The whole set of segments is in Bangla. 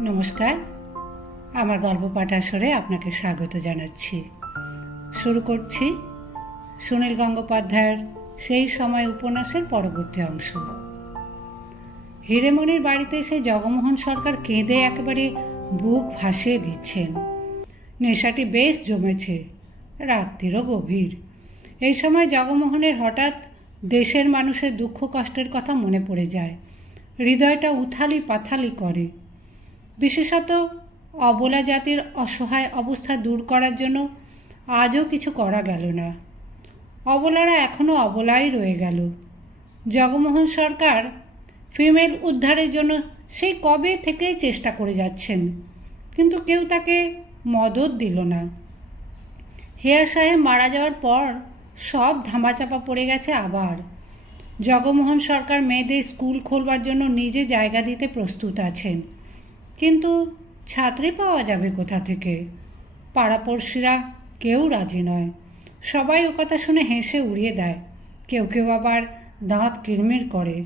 নমস্কার। আমার গল্প পাঠ আসরে আপনাকে স্বাগত জানাচ্ছি। শুরু করছি সুনীল গঙ্গোপাধ্যায়ের সেই সময় উপন্যাসের পরবর্তী অংশ। হিরেমণির বাড়িতে এসে জগমোহন সরকার কেঁদে একেবারে বুক ভাসিয়ে দিচ্ছেন। নেশাটি বেশ জমেছে, রাত্রিরও গভীর। এই সময় জগমোহনের হঠাৎ দেশের মানুষের দুঃখ কষ্টের কথা মনে পড়ে যায়। হৃদয়টা উথালি পাথালি করে। বিশেষত অবলা জাতির অসহায় অবস্থা দূর করার জন্য আজও কিছু করা গেল না। অবলারা এখনও অবলাই রয়ে গেল। জগমোহন সরকার ফিমেল উদ্ধারের জন্য সেই কবে থেকেই চেষ্টা করে যাচ্ছেন, কিন্তু কেউ তাকে মদত দিল না। হেয়ার সাহেব মারা যাওয়ার পর সব ধামাচাপা পড়ে গেছে আবার। জগমোহন সরকার মেয়েদের স্কুল খোলবার জন্য নিজে জায়গা দিতে প্রস্তুত আছেন। কিন্তু ছাত্রী পাওয়া যাবে কোথা থেকে? পাড়াপড়শিরা কেউ রাজি নয়। সবাই ও কথা শুনে হেসে উড়িয়ে দেয়। কেউ কেউ আবার দাঁত কিরমির করে।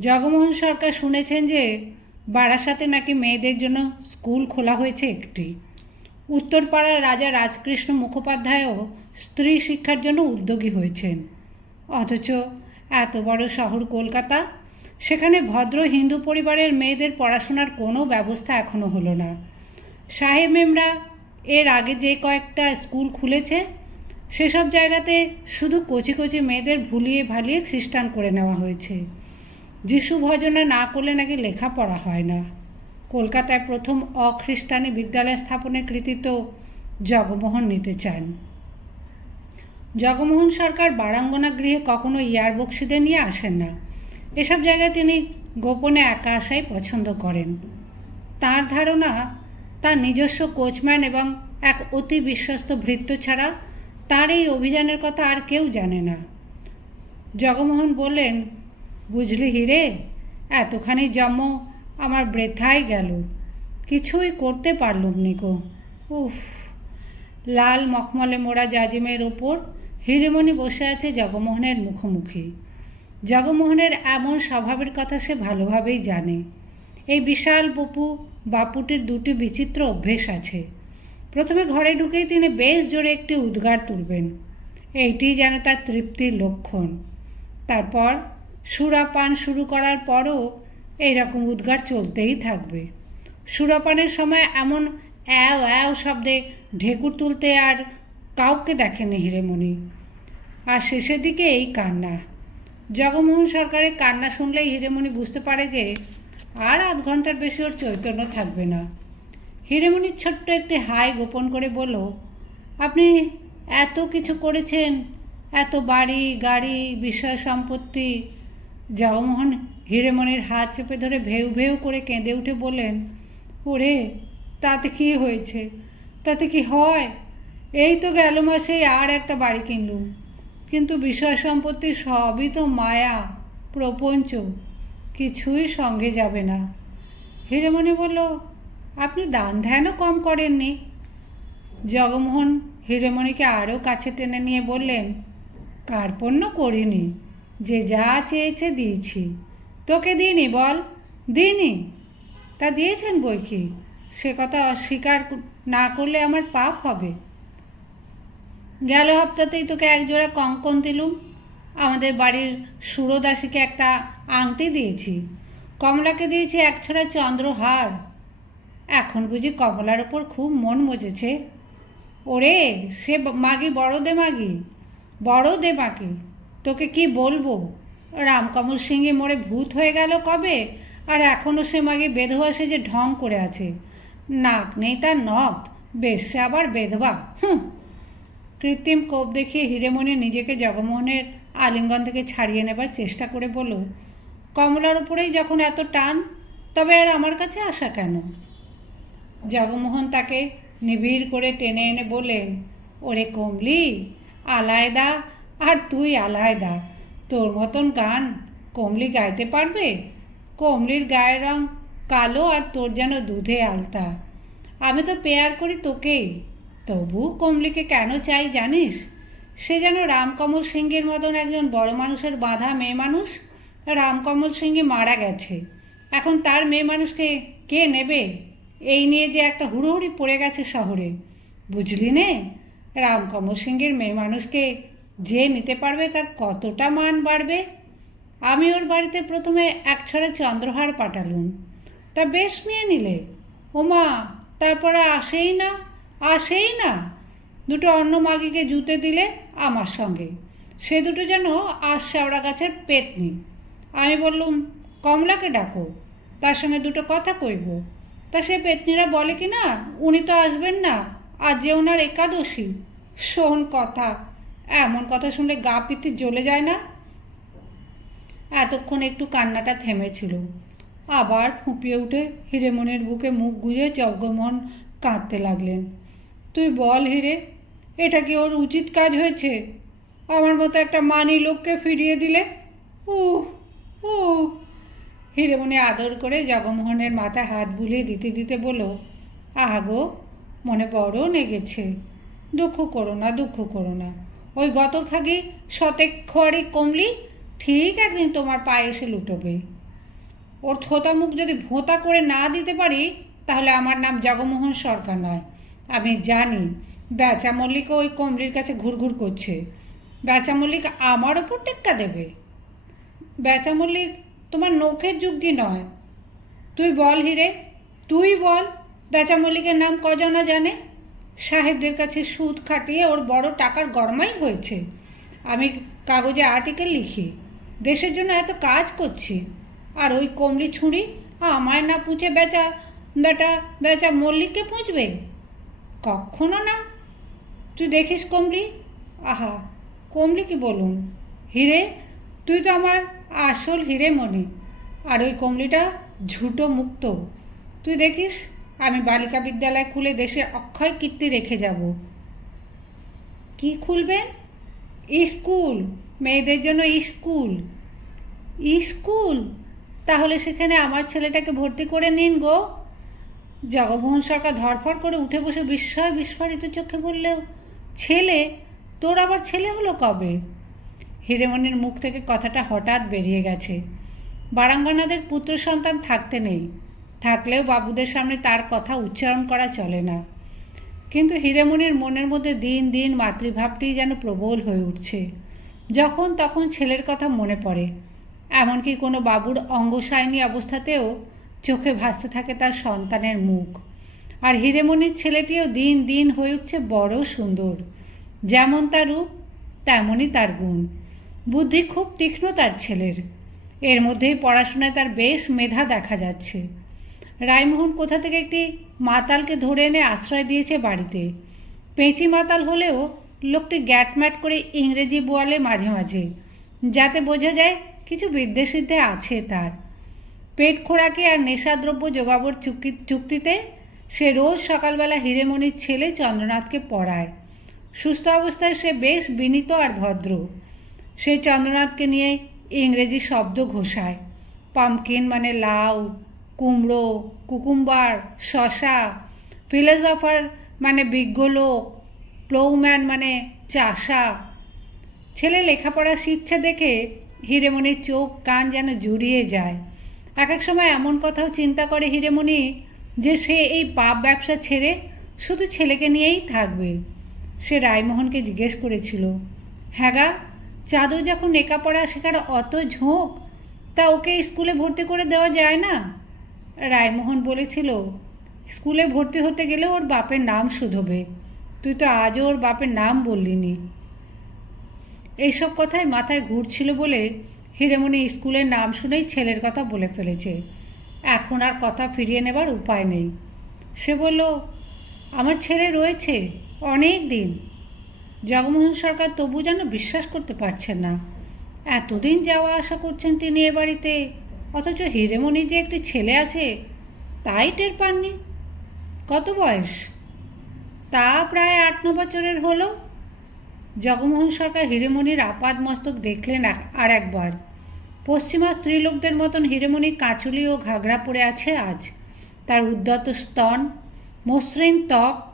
জগমোহন সরকার শুনেছেন যে বারাসাতে নাকি মেয়েদের জন্য স্কুল খোলা হয়েছে একটি। উত্তরপাড়ার রাজা রাজকৃষ্ণ মুখোপাধ্যায়ও স্ত্রী শিক্ষার জন্য উদ্যোগী হয়েছেন। অথচ এত বড় শহর কলকাতা সেখানে ভদ্র হিন্দু পরিবারের মেয়েদের পড়াশোনার কোনো ব্যবস্থা এখনও হলো না। সাহেব মেমরা এর আগে যে কয়েকটা স্কুল খুলেছে, সেসব জায়গাতে শুধু কচি কচি মেয়েদের ভুলিয়ে ভালিয়ে খ্রিস্টান করে নেওয়া হয়েছে। যিশু ভজনা না করলে নাকি লেখাপড়া হয় না। কলকাতায় প্রথম অখ্রিস্টানি বিদ্যালয় স্থাপনের কৃতিত্ব জগমোহন নিতে চান। জগমোহন সরকার বারাঙ্গনা গৃহে কখনো ইয়ার বক্সিদের নিয়ে আসেন না। এসব জায়গায় তিনি গোপনে একা আসাই পছন্দ করেন। তার ধারণা, তার নিজস্ব কোচম্যান এবং এক অতি বিশ্বস্ত ভৃত্য ছাড়া তার এই অভিযানের কথা আর কেউ জানে না। জগমোহন বললেন, বুঝলি হিরে, এতখানি জন্ম আমার বৃথাই গেল। কিছুই করতে পারলুম নিকো উফ, লাল মখমলে মোড়া জাজিমের ওপর হিরেমণি বসে আছে জগমোহনের মুখোমুখি। জগমোহনের এমন স্বভাবের কথা সে ভালোভাবেই জানে। এই বিশাল পপু বাপুটির দুটি বিচিত্র অভ্যেস আছে। প্রথমে ঘরে ঢুকেই তিনি বেশ জোরে একটি উদ্গার তুলবেন। এইটি যেন তার তৃপ্তির লক্ষণ। তারপর সুরাপান শুরু করার পরও এইরকম উদ্গার চলতেই থাকবে। সুরাপানের সময় এমন অ্যাও অ্যাও শব্দে ঢেকুর তুলতে আর কাউকে দেখেনি হিরেমণি। আর শেষের দিকে এই কান্না। জগমোহন সরকারের কান্না শুনলেই হিরেমণি বুঝতে পারে যে আর আধ ঘণ্টার বেশি ওর চৈতন্য থাকবে না। হিরেমণির ছোট্ট একটি হাই গোপন করে বলল, আপনি এত কিছু করেছেন, এত বাড়ি, গাড়ি, বিষয় সম্পত্তি। জগমোহন হিরেমণির হাত চেপে ধরে ভেউ ভেউ করে কেঁদে উঠে বললেন, ওরে, তাতে কি হয়েছে? তাতে কি হয়? এই তো গেল মাসেই আর একটা বাড়ি কিনলুম। কিন্তু বিষয় সম্পত্তি সবই তো মায়া, প্রপঞ্চ, কিছুই সঙ্গে যাবে না। হিরেমণি বলল, আপনি দান ধ্যানও কম করেননি। জগমোহন হিরেমণিকে আরও কাছে টেনে নিয়ে বললেন কার্পণ্য করিনি, যে যা চেয়েছে দিয়েছি। তোকে দিইনি বল, দিইনি। তা দিয়েছেন বই কি? সে কথা অস্বীকার না করলে আমার পাপ হবে। গেল হপ্তাতেই তোকে একজোড়া কঙ্কন দিলুম আমাদের বাড়ির সুরদাসীকে একটা আংটি দিয়েছি। কমলাকে দিয়েছি একছড়া চন্দ্রহার। এখন বুঝি কমলার ওপর খুব মন মজেছে। ওরে, সে মাগি বড় দে মাগি বড় দে মাগি, তোকে কি বলব? রামকমল সিংহে মোড়ে ভূত হয়ে গেল কবে? আর এখনও সে মাগে বেধবা সে যে ঢং করে আছে। নাক নেই তার নথ, বেশ সে আবার বেধবা হুঁ কৃত্রিম কোপ দেখিয়ে হিরেমণি নিজেকে জগমোহনের আলিঙ্গন থেকে ছাড়িয়ে নেবার চেষ্টা করে বলল, কমলার উপরেই যখন এত টান, তবে আর আমার কাছে আসা কেন? জগমোহন তাকে নিবিড় করে টেনে এনে বললেন, ওরে কমলি, আলায়দা, আর তুই আলায়দা, তোর মতন গান কমলি গাইতে পারবে? কমলির গায়ের রং কালো আর তোর যেন দুধে আলতা। আমি তো পেয়ার করি তোকেই। তবু কমলিকে কেন চাই জানিস? সে যেন রামকমল সিংহের মতন একজন বড় মানুষের বাঁধা মেয়ে মানুষ। রামকমল সিংহে মারা গেছে। এখন তার মেয়ে মানুষকে কে নেবে? এই নিয়ে যে একটা হুড়োহুড়ি পড়ে গেছে শহরে। বুঝলি নে? রামকমল সিংহের মেয়ে মানুষকে যে নিতে পারবে তার কতটা মান বাড়বে? আমি ওর বাড়িতে প্রথমে এক ছড়া চন্দ্রহার পাঠালুম। তা বেশ নিয়ে নিলে। ওমা, তারপরে আসেই না। আসেই না। দুটো অন্য মাগিকে জুতে দিলে আমার সঙ্গে। সে দুটো যেন আশাওড়া গাছের পেতনি। আমি বললুম, কমলাকে ডাকো, তার সঙ্গে দুটো কথা কইব। তা সে পেতনিরা বলে কি না, উনি তো আসবেন না আজ যে ওনার একাদশী। শোন কথা, এমন কথা শুনলে গা পিত্তি জ্বলে যায় না? এতক্ষণ একটু কান্নাটা থেমেছিল। আবার ফুঁপিয়ে উঠে হিরেমনের বুকে মুখ গুজে জগমোহন কাঁদতে লাগলেন। তুই বল হিরে, এটা কি ওর উচিত কাজ হয়েছে? আমার মতো একটা মানি লোককে ফিরিয়ে দিলে? ও ও হিরেমণি আদর করে জগমোহনের মাথায় হাত বুলিয়ে দিতে দিতে বলো আহা গো, মনে বড় নেগেছে দুঃখ করো না, দুঃখ করো না। ওই গত খাগি শতেক খোয়ারি কমলি ঠিক একদিন তোমার পায়ে এসে লুটোবে। ওর থোতা মুখ যদি ভোঁতা করে না দিতে পারি, তাহলে আমার নাম জগমোহন সরকার নয়। আমি জানি, বেচা মল্লিকও ওই কমলির কাছে ঘুরঘুর করছে। বেচা মল্লিক আমার ওপর টেক্কা দেবে। বেচা মল্লিক তোমার নখের যুগ্যি নয়। তুই বল হিরে, তুই বল, বেচা মল্লিকের নাম কজনা জানে সাহেবদের কাছে সুদ খাটিয়ে ওর বড় টাকার গরমাই হয়েছে। আমি কাগজে আর্টিকেল লিখি, দেশের জন্য এত কাজ করছি। আর ওই কমলি ছুঁড়ি আমায় না পুঁছে বেচা, বেটা, বেচা মল্লিককে পুঁছবে কখনো না। তুই দেখিস কমলি? আহা, কমলি কি বলুন? হিরে, তুই তো আমার আসল হিরে মনি। আর ওই কমলিটা ঝুটো মুক্ত। তুই দেখিস, আমি বালিকা বিদ্যালয় খুলে দেশে অক্ষয় কীর্তি রেখে যাব। কি খুলবেন? স্কুল। মেয়েদের জন্য স্কুল। স্কুল? তাহলে সেখানে আমার ছেলেটাকে ভর্তি করে নিন গো। জগমোহন সরকার ধরফর করে উঠে বসে বিস্ময় বিস্ফারিত চোখে বললেও ছেলে, তোর আবার ছেলে হলো কবে? হিরেমণির মুখ থেকে কথাটা হঠাৎ বেরিয়ে গেছে। বারাঙ্গনাদের পুত্র সন্তান থাকতে নেই। থাকলেও বাবুদের সামনে তার কথা উচ্চারণ করা চলে না। কিন্তু হিরেমণির মনের মধ্যে দিন দিন মাতৃভাবটি যেন প্রবল হয়ে উঠছে। যখন তখন ছেলের কথা মনে পড়ে। এমনকি কোনো বাবুর অঙ্গসায়নী অবস্থাতেও চোখে ভাসতে থাকে তার সন্তানের মুখ। আর হিরেমণির ছেলেটিও দিন দিন হয়ে উঠছে বড় সুন্দর। যেমন তার রূপ, তেমনই তার গুণ। বুদ্ধি খুব তীক্ষ্ণ তার ছেলের। এর মধ্যেই পড়াশোনায় তার বেশ মেধা দেখা যাচ্ছে। রায়মোহন কোথা থেকে একটি মাতালকে ধরে এনে আশ্রয় দিয়েছে বাড়িতে? পেঁচি মাতাল হলেও লোকটি গ্যাটম্যাট করে ইংরেজি বোয়ালে মাঝে মাঝে। যাতে বোঝা যায়, কিছু বিদ্বেষিদ্ধে আছে তার। পেট খোরাকে আর নেশাদ্রব্য যোগাবর চুক্তি, চুক্তিতে সে রোজ সকালবেলা হিরেমণির ছেলে চন্দ্রনাথকে পড়ায়। সুস্থ অবস্থায় সে বেশ বিনীত আর ভদ্র। সে চন্দ্রনাথকে নিয়ে ইংরেজি শব্দ ঘোষায়। পামকিন মানে লাউ, কুমড়ো, কুকুম্বার, শশা। ফিলোজফার মানে বিজ্ঞ লোক। প্লৌম্যান মানে চাষা। ছেলে লেখাপড়া শিখছে দেখে হিরেমণির চোখ কান যেন জুড়িয়ে যায়। এক এক সময় এমন কথাও চিন্তা করে হিরেমণি যে সে এই পাপ ব্যবসা ছেড়ে শুধু ছেলেকে নিয়েই থাকবে। সে রায়মোহনকে জিজ্ঞেস করেছিল হ্যাঁ গা, চাঁদও যখন লেখাপড়া শেখার অত ঝোঁক, তা ওকে স্কুলে ভর্তি করে দেওয়া যায় না? রায়মোহন বলেছিল, স্কুলে ভর্তি হতে গেলে ওর বাপের নাম শুধবে। তুই তো আজও ওর বাপের নাম বললিনি এইসব কথায় মাথায় ঘুরছিল বলে হিরেমণি স্কুলের নাম শুনেই ছেলের কথা বলে ফেলেছে। এখন আর কথা ফিরিয়ে নেবার উপায় নেই। সে বলল, আমার ছেলে রয়েছে অনেক দিন। জগমোহন সরকার তবু যেন বিশ্বাস করতে পারছেন না। এতদিন যাওয়া আসা করছেন তিনি এ বাড়িতে, অথচ হিরেমণি যে একটি ছেলে আছে, তাই টের পাননি। কত বয়স? তা প্রায় আট ন বছরের হলো। জগমোহন সরকার হিরেমণির আপাদ মস্তক দেখলেন আর একবার। পশ্চিমা স্ত্রীলোকদের মতন হিরেমণি কাঁচুলি ও ঘাগরা পরে আছে আজ। তার উদ্যত স্তন, মসৃণ ত্বক,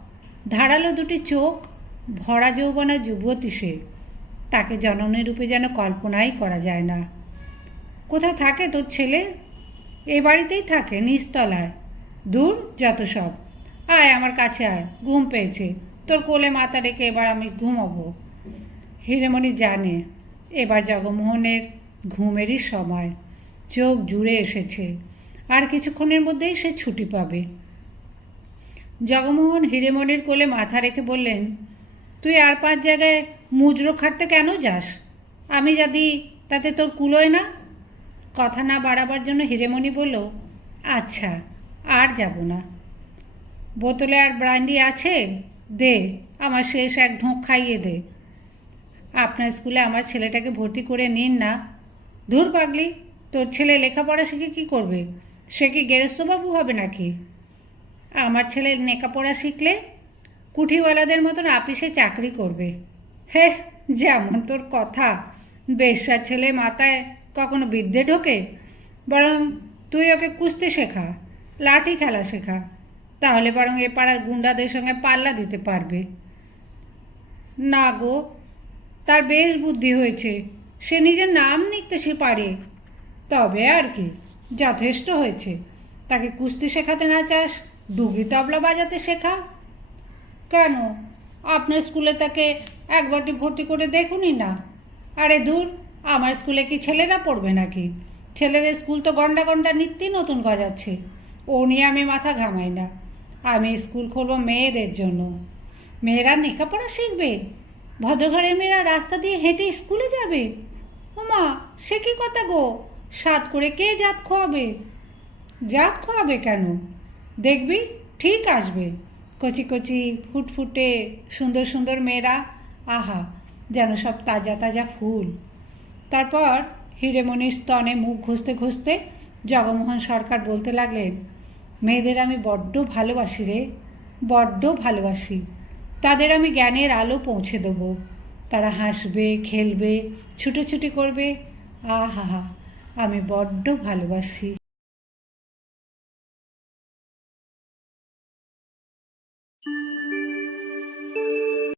ধারালো দুটি চোখ, ভরা যৌবনা যুবতী সে। তাকে জননী রূপে যেন কল্পনাই করা যায় না। কোথায় থাকে তোর ছেলে? এ বাড়িতেই থাকে, নিচতলায়। দূর যত সব। আয় আমার কাছে আয়, ঘুম পেয়েছে। তোর কোলে মাথা রেখে এবার আমি ঘুমাবো। হিরেমণি জানে, এবার জগমোহনের ঘুমেরই সময়। চোখ জুড়ে এসেছে, আর কিছুক্ষণের মধ্যেই সে ছুটি পাবে। জগমোহন হিরেমণির কোলে মাথা রেখে বললেন, তুই আর পাঁচ জায়গায় মুজরো খাটতে কেন যাস? আমি যদি, তাতে তোর কুলোয় না? কথা না বাড়াবার জন্য হিরেমণি বলল আচ্ছা আর যাব না। বোতলে আর ব্রান্ডি আছে? দে, আমার শেষ এক ঢোঁক খাইয়ে দে। আপনার স্কুলে আমার ছেলেটাকে ভর্তি করে নিন না। ধুর পাগলি, তোর ছেলে লেখাপড়া শিখে কী করবে? সে কি গেরস্তবাবু হবে নাকি? আমার ছেলে লেখাপড়া শিখলে কুঠিওয়ালাদের মতন আপিসে চাকরি করবে। হে, যেমন তোর কথা বেশ্যার ছেলে মাথায় কখনো বিদ্যে ঢোকে? বরং তুই ওকে কুস্তি শেখা, লাঠি খেলা শেখা, তাহলে বরং এ পাড়ার গুন্ডাদের সঙ্গে পাল্লা দিতে পারবে। না গো তার বেশ বুদ্ধি হয়েছে। সে নিজের নাম লিখতে সে পারে। তবে আর কি, যথেষ্ট হয়েছে। তাকে কুস্তি শেখাতে না চাস, ডুগি তবলা বাজাতে শেখা। কেন? আপনার স্কুলে তাকে একবারটি ভর্তি করে দেখুনি না। আরে দূর আমার স্কুলে কি ছেলেরা পড়বে নাকি? ছেলেদের স্কুল তো গন্ডা গন্ডা নিত্যই নতুন গজাচ্ছে। ও নিয়ে আমি মাথা ঘামাই না। আমি স্কুল খুলবো মেয়েদের জন্য। মেয়েরা লেখাপড়া শিখবে? ভদ্রঘরের মেয়েরা রাস্তা দিয়ে হেঁটে স্কুলে যাবে? ওমা, সে কি কথা গো? সাত করে কে জাত খোয়াবে? জাত খোয়াবে কেন? দেখবি, ঠিক আসবে। কচি কচি, ফুটফুটে, সুন্দর সুন্দর মেয়েরা, আহা, যেন সব তাজা তাজা ফুল। তারপর হিরেমণির স্তনে মুখ ঘষতে ঘষতে জগমোহন সরকার বলতে লাগলেন, মেয়েদের আমি বড্ড ভালোবাসি রে, বড্ড ভালোবাসি। তাদের আমি জ্ঞানের আলো পৌঁছে দেবো। তারা হাসবে, খেলবে, ছুটোছুটি করবে। আহা আমি বড্ড ভালোবাসি।